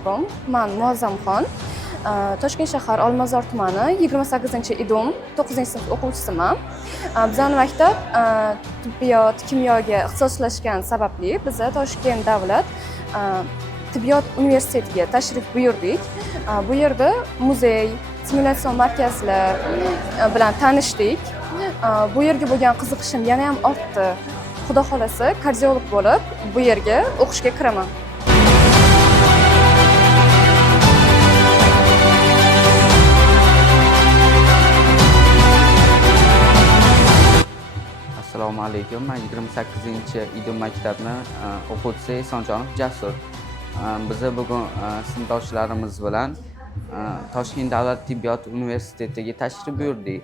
alaykum. Men Muazzamxon. Toshkent shahar Olmazor tumani 28-idum 9-sinf o'quvchisiman. Bizning maktab tibbiyot, kimyoga ixtisoslashgan sababli biz Toshkent davlat tibbiyot universitetiga tashrif buyurdik. Bu yerda muzey, simulyatsiyon markazlar bilan tanishdik. Bu yerga bo'lgan qiziqishim yana ham ortdi. Xudo xolasa kardiolog bo'lib, bu yerga o'qishga kiraman. Assalomu alaykum. Men 28-idum maktabni o'quvchisi Esonjonov Jasur. Biz bugun sinfdoshlarimiz bilan Toshkent davlat tibbiyot universitetiga tashrif buyurdik.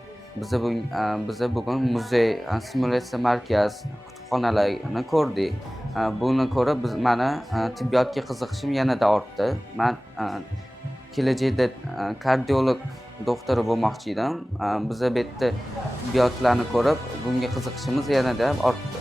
Biz bugun muzey, simulyatsiya markaz, kutubxonalarni ko'rdik. Buni ko'rib meni tibbiyotga qiziqishim yanada ortdi. Men kelajakda kardiolog doktori bo'lmoqchi edim. Biz bu yerda tibbiyotlarni ko'rib bunga qiziqishimiz yanada ortdi.